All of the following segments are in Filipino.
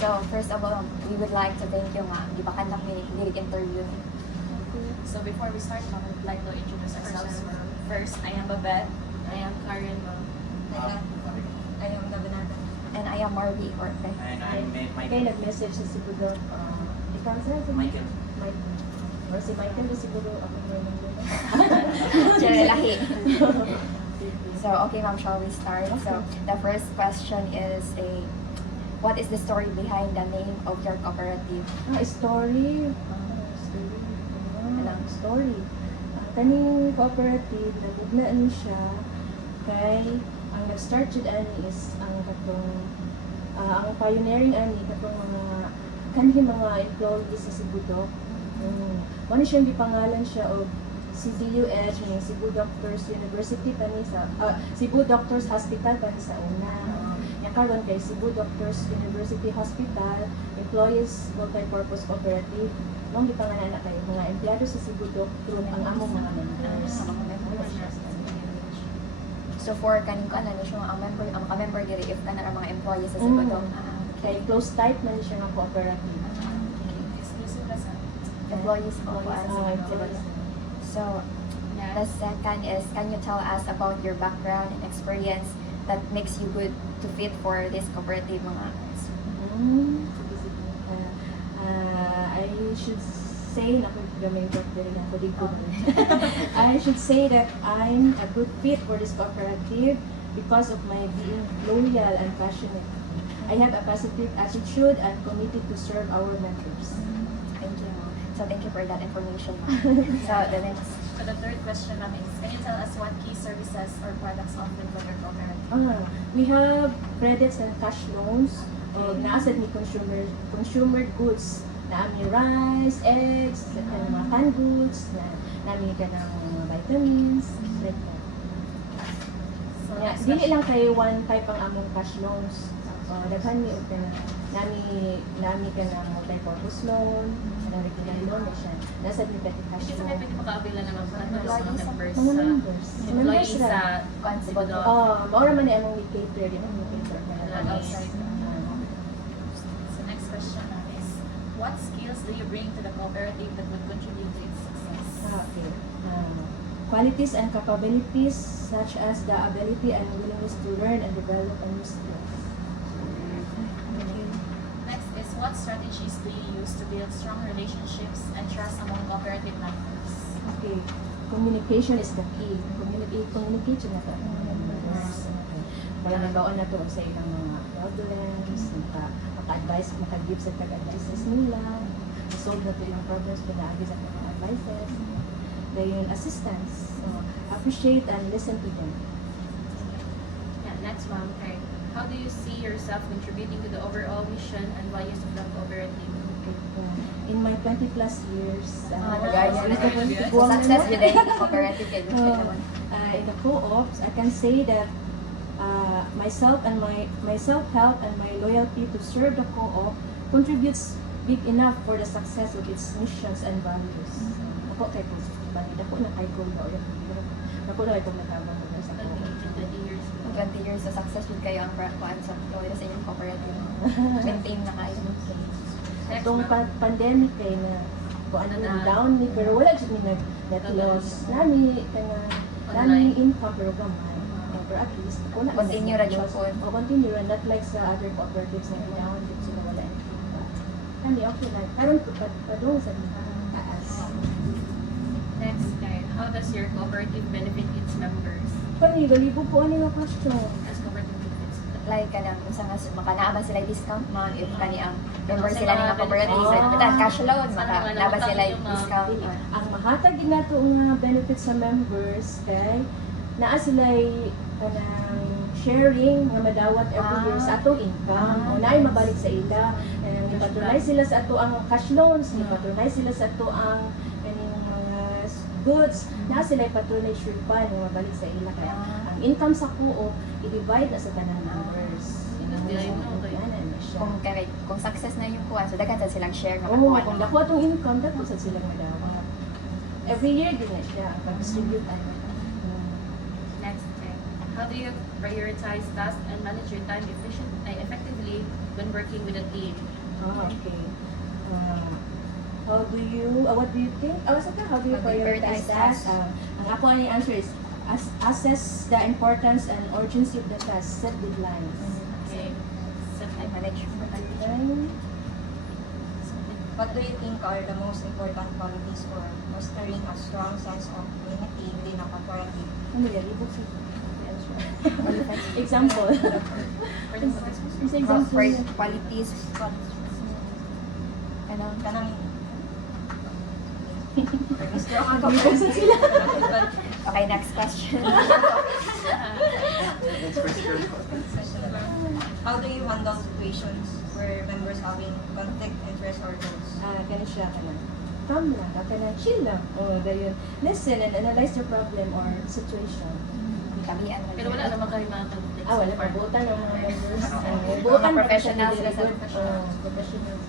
So, first of all, we would like to thank you nga. Di ba ka lang may interview? So before we start, ma'am, I would like to introduce ourselves. First, I am Babette. I am Karen, ma'am. I am Nabanata. And I am Marby Orpe. And I'm Kaya Michael. nag-message na siguro, ikaw sir? Michael. Michael. Or si Michael na siguro ako na yung Siya lahi. So, okay ma'am, shall we start? So, the first question is what is the story behind the name of your cooperative? Story. Story. Kaning cooperative, nagugnan siya kay ang nag-start jud ani is ang katong ang pioneering ani katong kanhi mga employees sa Cebu. Wala siyang gipangalan siya og CDUH, yung Cebu Doctors University pani sa Cebu Doctors Hospital pani sa una. Yang karon kay Cebu Doctors University Hospital Employees Multipurpose Cooperative. Mong gipangalan na kayo mga empleyado sa Cebu Doctor ang among mga members. So, for kaning ka na siya ang member diri if ka na ang mga employees sa Cebu Doc. Kay close type man siya ng cooperative. Exclusive na sa Employees of Employees. So, the second is, can you tell us about your background and experience that makes you good to fit for this cooperative mga I should say I should say that I'm a good fit for this cooperative because of my being loyal and passionate. I have a positive attitude and committed to serve our members. Thank you. So, thank you for that information. So, the next. So the third question, ma'am, is can you tell us what key services or products offered by your cooperative? We have credits and cash loans. Naasad ni consumer goods. Naami rice, eggs, mga canned goods, naami ka ng mga vitamins, like that. So Yeah, next dili question. lang kay one type ang among cash loans. Daghan ni og nami ka ng multi-purpose loan, ng regular loan na siya. Nasa ni petty cash Kasi loan. may pwede makaabila naman po ng mga members Mga members. employees Members sa ra. Cebu Doc. Maura man ni among cater din ang cater ka Like outside. So next question, ma'am, is what skills do you bring to the cooperative that would contribute to its success? Okay. Qualities and capabilities such as the ability and willingness to learn and develop a new skills. Next is what strategies do you use to build strong relationships and trust among cooperative members? Okay. Communication is the key. Communicate na ka mga members. Para nagaon na to sa ilang mga problems, maka-advise, maka-give sa tag-advices nila, solve na to yung problems, pinaagi sa mga advices. Gayon, assistance. Appreciate and listen to them. Yeah, next ma'am, okay. How do you see yourself contributing to the overall mission and values of the cooperative? In my 20 plus years, So, success with the cooperative kay in the co-ops, I can say that myself my self-help and my loyalty to serve the co-op contributes big enough for the success of its missions and values. Ako kay po, ako na kay ko na ako na kay nagabang sa co-op. 20 years. 20 years sa success with kayo ang kuan sa loyal sa inyong cooperative. Maintain na kayo. Next Itong ma'am. pandemic kay na kuan Na- down ni pero wala jud ni net loss. Nami nami income pero gamay. Pero at least ako na Continue ra jud po. Continue ra not like sa other cooperatives na down jud sila wala. Kami okay na. Karon ko padung sa taas. Next, okay. How does your cooperative benefit its members? Kani galibog ko ani nga question. As cooperative benefits. Like kanang unsa nga makanaa sila discount man if kani ang member sila ni nga cooperative sa ilang cash loan makanaa sila discount. Ang mahatag gid nato nga benefits sa members kay naa sila kanang sharing nga madawat every year sa atong income. O naay mabalik sa ila. Ipatronay sila sa ato ang cash loans, ipatronay sila sa ato ang kaning mga goods. Naa sila ipatronay sure pa nga mabalik sa ila kaya ang income sa co-op i-divide na sa tanang members. Kung success na yung kuha, so daghan sa silang share nga Oo, makuha. kung dako atong income, dako sa silang madawat. Every year din na siya, pag-distribute ano. Next, okay. How do you prioritize tasks and manage your time effectively when working with a team? Okay. How do you, what do you think? How do you How do you prioritize prioritize tasks? tasks? Ang ako ang answer is, assess the importance and urgency of the task. Set deadlines. Okay. Time management. Deadline. What do you think are the most important qualities for fostering a strong sense of unity within a cooperative? Ano yan? Ibig si example. Isa example. For yan. qualities, kanang strong ang Ibig sila. Okay, next question. Next question. How do you handle situations where members having conflict interest or goals? Ganun siya ka na. Calm lang, ka na, chill lang. Dayon. Listen and analyze the problem or situation. Kamian. Pero wala naman kayo mga conflicts. Wala so far. pa. Buutan ng mga members. Mga Buutan professionals sila sa good. professional. Professionals.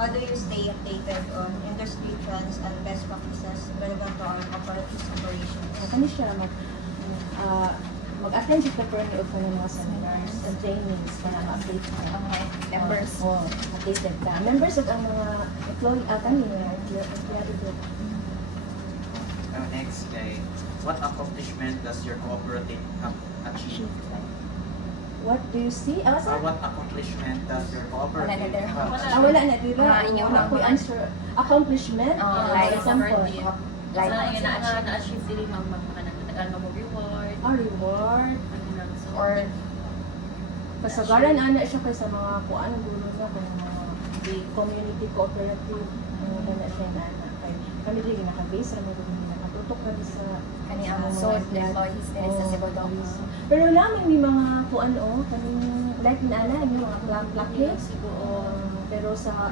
How do you stay updated on industry trends and best practices relevant to our cooperative operations? Kani siya mag-attend siya ka ni of mga seminars and trainings para ma-update ka. Members. Updated ka. Members of ang mga employee, kani nga, empleyado doon. Next, what accomplishment does your cooperative have achieved? What do you see? What accomplishment does your cooperative Wala na have Wala. achieved? Wala na, di ba? Mga inyong Wala ko mga- answer. Accomplishment? Like example. Like, Sa nga na-achieve sila yung mga nagtagal mo reward. Reward. or Kasagaran ana siya kay sa mga kuan gulo na kay mga community cooperative na siya na kay kami dili naka-base ra mo dili nakatutok ra di sa kani ang mga so the flat. employees din sa Cebu Dog. Pero namin may mga kuan kaning like inana yung mga plaque pero sa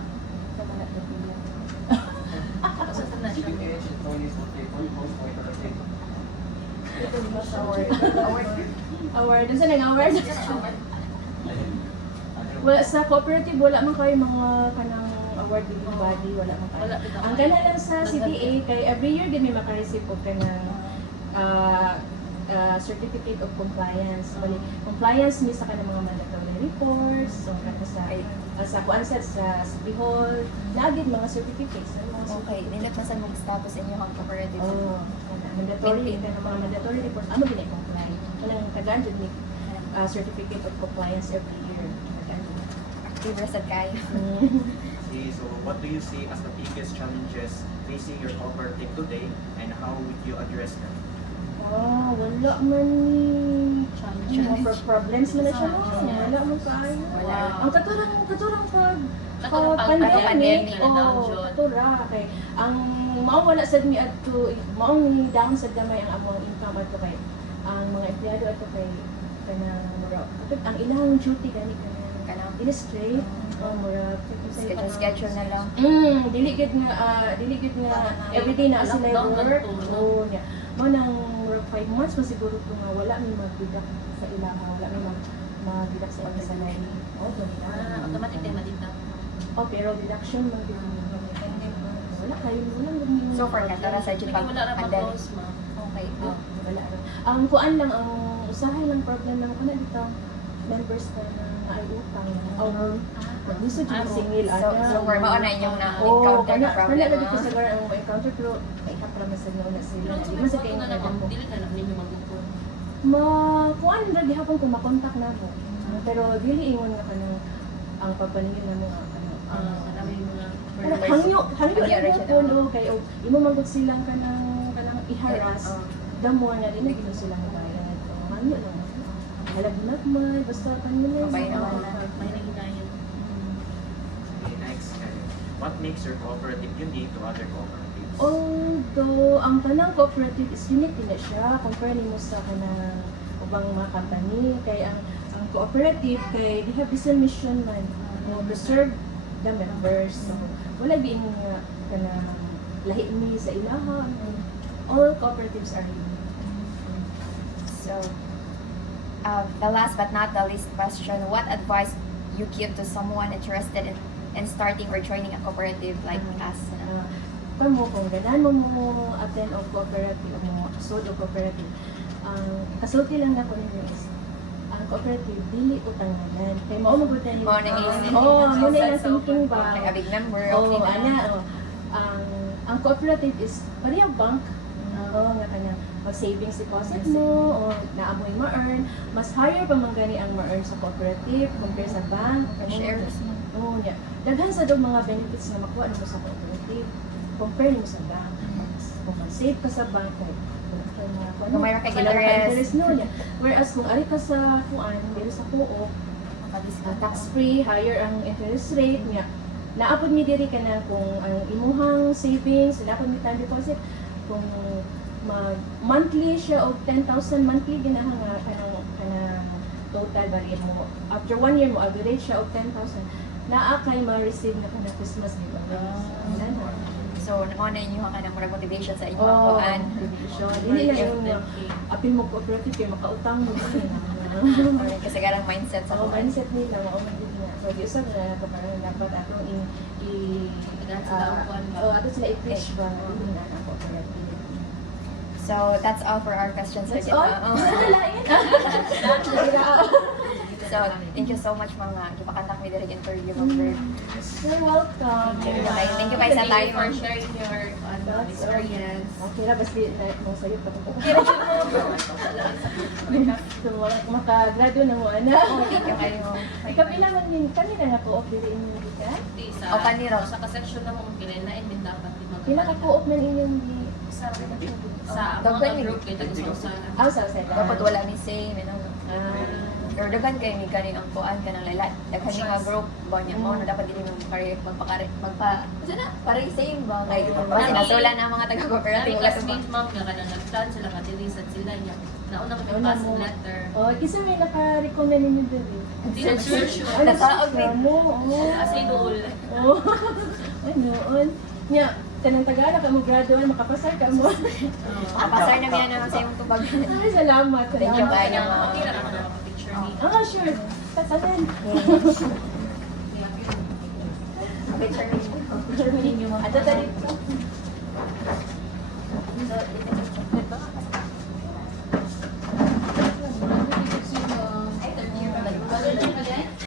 mga natapila. Kasi sa na siya. Ito di ba sa Award. award? Ano sa nang award? Wala sa cooperative wala man kayo mga kanang award giving body, wala man kayo. Wala kita. Ang gana lang sa CTA kay every year din may maka-receive og kanang certificate of compliance. Bali, compliance mi sa kanang mga mandatory reports, so kato sa kuan sa City Hall, lagi mga certificates, mga Okay, nindot na sa mong status inyo ang cooperative. Oh, mandatory kanang mga mandatory reports amo gini comply. Kanang tagaan jud ni certificate of compliance every year. Active resad kayo. Okay, so what do you see as the biggest challenges facing your cooperative today and how would you address them? Wala man ni problems man na siya no. Wala man kaayo. Wala. Ang katurang pag Katulong pandemic, pandemic, katura kay ang mao wala sad mi adto maong down sa gamay ang among income adto kay ang mga empleyado adto kay kanang mura ang ilang duty gani kanang dili straight mura Schedule na lang. dili gid nga everyday na sila Lockdown work. lang to, no? Oo, nya. Mo nang 5 months pa siguro ko nga wala mi magbidak sa ilaha, wala mi magbidak sa ilaha sa lain. Automatic din madita. Pero deduction man gid wala kayo So far katara sa Hindi pag wala ra pandemic. mag-close ma. Okay. wala ra. Ang kuan lang ang usahay lang problem lang kuna dito members ko na ay utang. Gusto jud singil So where mao na inyong Oh, na-encounter na problem. lagi ko sa gara ang encounter pero ay hapra man sa na sila. Pero Di sa man sa mga kayo na na mo. dili na lang ninyo mag-upon. Kuan ra gihapon ko makontak na mo. Pero dili ingon nga kanang ang papaningin na mo nga Marami yung mga hangyo Hangyo ra ra gyud siya. kay imo magud silang kanang iharas. Damo na din gid sila bayad. Hangyo lang. Halagnat man basta kanimo Mabay naman na. may naginayan. Okay, next, what makes your cooperative unique to other cooperatives? Although ang kanang cooperative is unique din na siya compare nimo sa kanang ubang mga company kay ang cooperative kay they have the same mission man to serve the members. So, wala din nga kanang lahi mi sa ilaha. All cooperatives are unique. So, the last but not the least question, what advice you give to someone interested in starting or joining a cooperative like us? Kung ganahan mo attend of cooperative o mo sud o cooperative ang kasulti lang na ko ninyo is ang cooperative dili utanganan. Kay mao mabutan ni. Mao na is- Yun na yung thinking ba. Like a big member, Oo, okay na. Ang cooperative is parehang bank. Oo, nga kanang savings deposit mo o naamoy ma-earn. Mas higher pa man gani ang ma-earn sa cooperative compare sa bank. Shares. Oo, niya. Daghan sa daw mga benefits na makuha mo sa cooperative compare mo sa bank. Kung mag-save ka sa bank, Kung mayroon kang interest. no niya. Whereas kung ari ka sa kuan, dito sa co-op, tax-free, higher ang interest rate niya. Naapod mi diri ka na kung ang imuhang savings, naapod mi time deposit, kung monthly siya og 10,000 monthly ginahanga kanang total bali mo. After 1 year mo average siya og 10,000. Naa kay ma-receive na kanang Christmas gift. So, nakuha na inyo ka ng murag motivation sa inyong Oh, kuan. dili na yung apil mo cooperative kay makautang mo din. Or kasi garang mindset sa Sa kuan. mindset nila, mao man din niya. So, di usab na ito parang dapat atong ato sila i-preach ba hindi na ako cooperative. So, that's all for our questions. That's for all? today. Wala So, thank you so much mga gipakandak mi diri interview mga You're welcome. Thank you guys sa Thank time. you for sharing your experience. Okay na, basta mo sa'yo pa ito. So, makagrado ng wala. Thank you kayo. Ikaw ilangan din, kanina nga co-op dili inyong ka? Sa O, kaniro. sa ka-section na mong kinalain din dapat di mga Pila ka co-op man inyong sa Daghan mga ni- group kay tagos sa sa seta. Dapat wala ni same, you know. Ah. Pero daghan kay mi gani ang kuan kanang lalaki. Daghan ni nga group ba niya mo na dapat dili mo sana para same ba kay kasi nasula na ang mga taga cooperative wala sa classmates ma'am nga kanang nag-plan sila katilisan sila niya. Nauna ko Nauna pass mo. letter. Oh, kasi may naka-recommend ninyo dili. Hindi na search. Ay, Nataog nasa mo. Oh. As in all. Oh. Ano? Nya, kanang Tagalog ka mo graduate makapasar ka mo. Kapasar na miyan naman sa imong tubag. Ay, salamat. Thank you salamat. kayo. Okay na ako na picture ni. Ah, sure. Pasalan. Picture ninyo. Ato tayo. So, ito